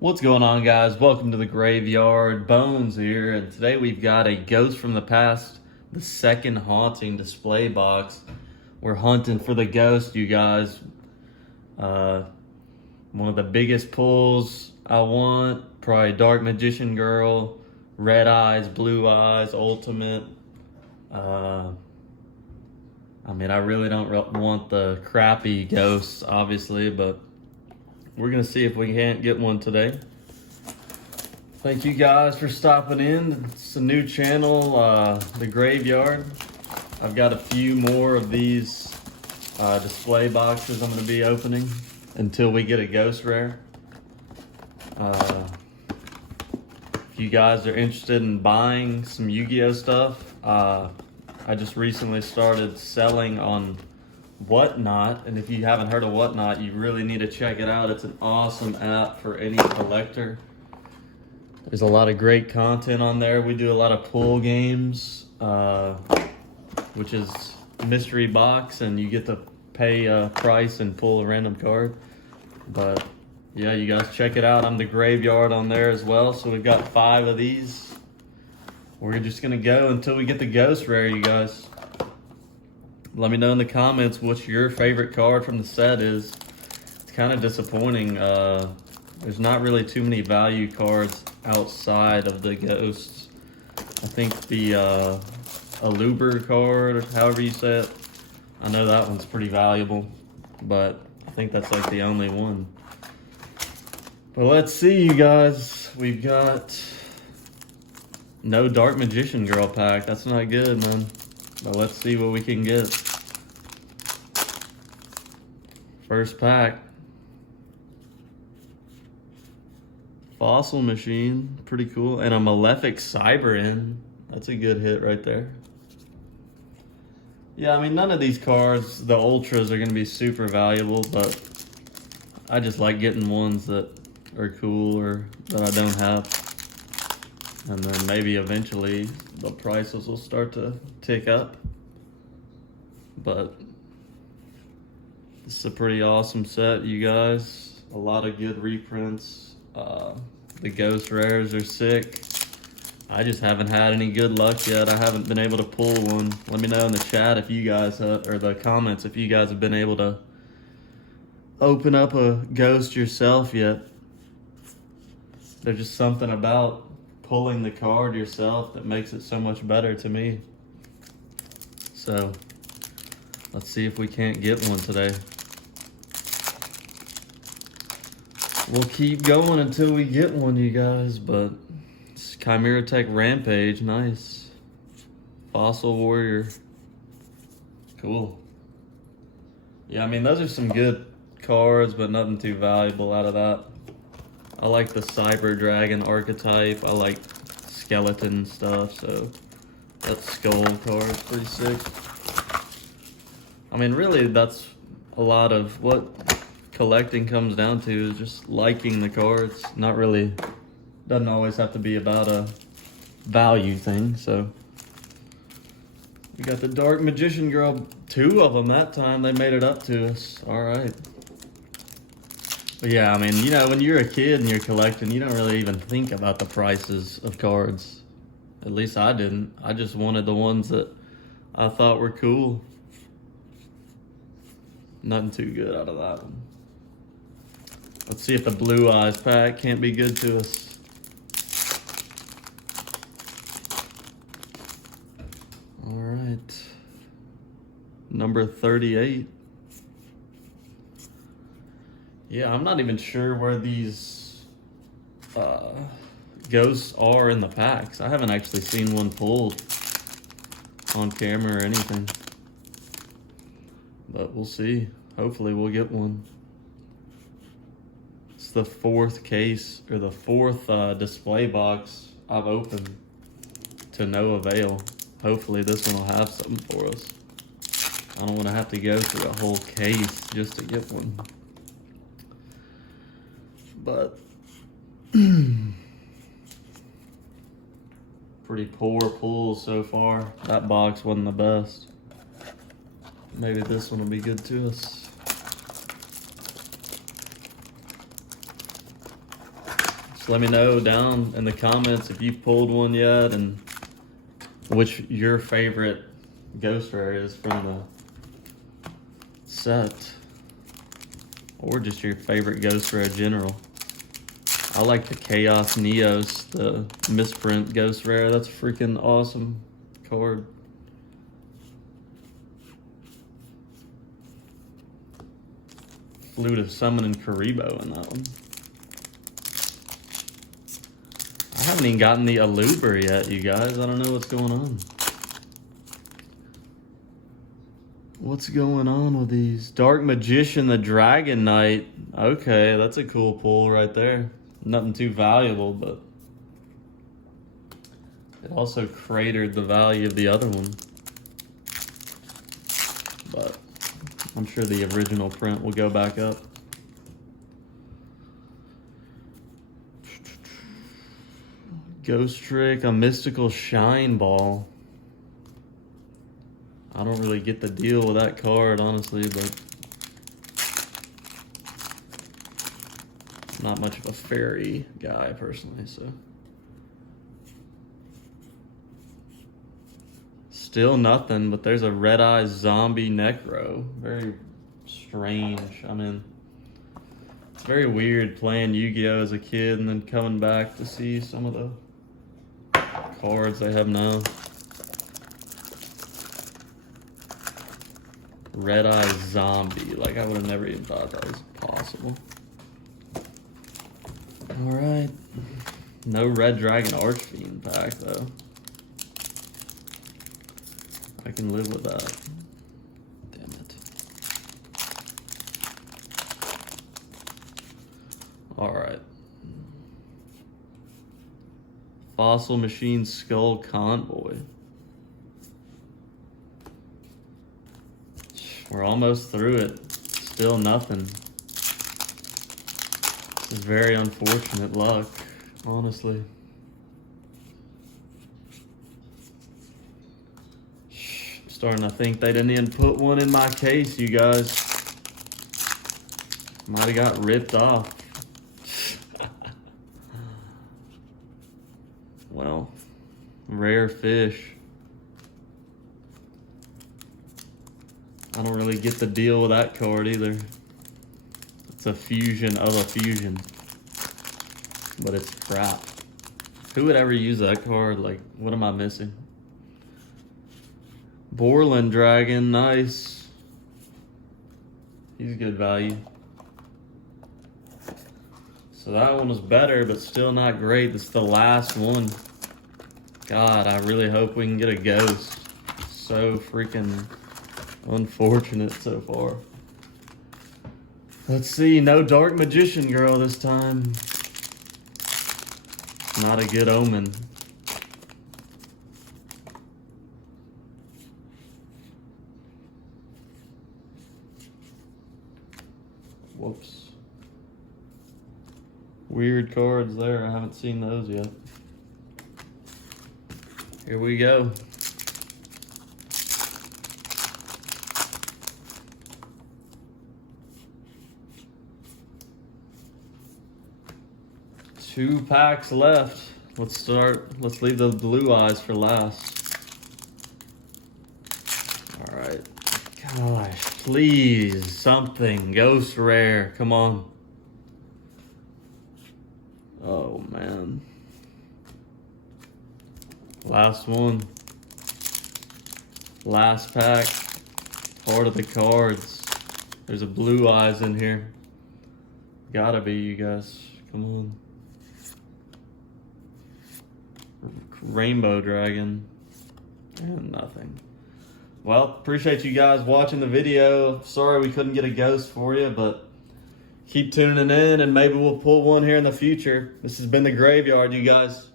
What's going on, guys? Welcome to the Graveyard. Bones here, and today we've got a Ghost from the Past, the second haunting display box. We're hunting for the ghost, you guys. One of the biggest pulls I want, probably Dark Magician Girl, Red Eyes, Blue Eyes, Ultimate. I really don't want the crappy ghosts, obviously, but we're going to see if we can't get one today. Thank you guys for stopping in. It's a new channel, The Graveyard. I've got a few more of these display boxes I'm going to be opening until we get a ghost rare. If you guys are interested in buying some Yu-Gi-Oh stuff, I just recently started selling on Whatnot, and if you haven't heard of Whatnot, you really need to check it out. It's an awesome app for any collector. There's a lot of great content on there. We do a lot of pull games, which is mystery box, and you get to pay a price and pull a random card. But yeah, you guys check it out. I'm The Graveyard on there as well. So we've got 5 of these. We're just gonna go until we get the ghost rare, you guys. Let me know in the comments what your favorite card from the set is. It's kind of disappointing. There's not really too many value cards outside of the ghosts. I think the Aluber card, or however you say it, I know that one's pretty valuable, but I think that's like the only one. But let's see, you guys. We've got no Dark Magician Girl pack. That's not good, man. But let's see what we can get. First pack. Fossil Machine, pretty cool. And a Malefic Cyber. That's a good hit right there. Yeah, I mean, none of these cards, the Ultras, are going to be super valuable, but I just like getting ones that are cool or that I don't have. And then maybe eventually the prices will start to tick up. But this is a pretty awesome set, you guys. A lot of good reprints. The ghost rares are sick. I just haven't had any good luck yet. I haven't been able to pull one. Let me know in the chat if you guys have, or the comments, if you guys have been able to open up a ghost yourself yet. There's just something about pulling the card yourself that makes it so much better to me. So let's see if we can't get one today. We'll keep going until we get one, you guys, but it's Chimera Tech Rampage, nice. Fossil Warrior, cool. Yeah, I mean, those are some good cards, but nothing too valuable out of that. I like the Cyber Dragon archetype. I like skeleton stuff, so that skull card is pretty sick. I mean, really, that's a lot of what collecting comes down to, is just liking the cards. Not really, doesn't always have to be about a value thing. So we got the Dark Magician Girl, 2 of them that time. They made it up to us. All right. But yeah, I mean, you know, when you're a kid and you're collecting, you don't really even think about the prices of cards. At least I didn't. I just wanted the ones that I thought were cool. Nothing too good out of that one. Let's see if the Blue Eyes pack can't be good to us. All right. Number 38. Yeah, I'm not even sure where these ghosts are in the packs. I haven't actually seen one pulled on camera or anything. But we'll see. Hopefully we'll get one. It's the 4th case, or the 4th display box I've opened to no avail. Hopefully this one will have something for us. I don't want to have to go through a whole case just to get one. But pretty poor pull so far. That box wasn't the best. Maybe this one will be good to us. Just let me know down in the comments if you've pulled one yet and which your favorite Ghost Rare is from the set. Or just your favorite Ghost Rare general. I like the Chaos Neos, the misprint Ghost Rare. That's a freaking awesome card. Flute of Summoning Karibo in that one. I haven't even gotten the Aluber yet, you guys. I don't know what's going on. What's going on with these? Dark Magician, the Dragon Knight. Okay, that's a cool pull right there. Nothing too valuable, but it also cratered the value of the other one. But I'm sure the original print will go back up. Ghost Trick, a Mystical Shine Ball. I don't really get the deal with that card, honestly, but not much of a fairy guy personally, so. Still nothing, but there's a Red Eye Zombie Necro. Very strange. I mean, it's very weird playing Yu-Gi-Oh! As a kid and then coming back to see some of the cards they have now. Red Eye Zombie. Like, I would have never even thought that was possible. Alright. No Red Dragon Archfiend pack, though. I can live with that. Damn it. Alright. Fossil Machine Skull Convoy. We're almost through it. Still nothing. This is very unfortunate luck, honestly. I'm starting to think they didn't even put one in my case, you guys. Might have got ripped off. Well, rare fish. I don't really get the deal with that card either. It's a fusion of a fusion. But it's crap. Who would ever use that card? Like, what am I missing? Borland Dragon, nice. He's good value. So that one was better, but still not great. This is the last one. God, I really hope we can get a ghost. So freaking unfortunate so far. Let's see, no Dark Magician Girl this time. Not a good omen. Whoops. Weird cards there. I haven't seen those yet. Here we go. Two packs left. Let's start. Let's leave the blue eyes for last. All right. Gosh, please, something. Ghost Rare. Come on. Oh, man. Last one. Last pack. Part of the cards. There's a blue eyes in here. Gotta be, you guys. Come on. Rainbow Dragon. And nothing. Well, appreciate you guys watching the video. Sorry we couldn't get a ghost for you, but keep tuning in and maybe we'll pull one here in the future. This has been The Graveyard, you guys.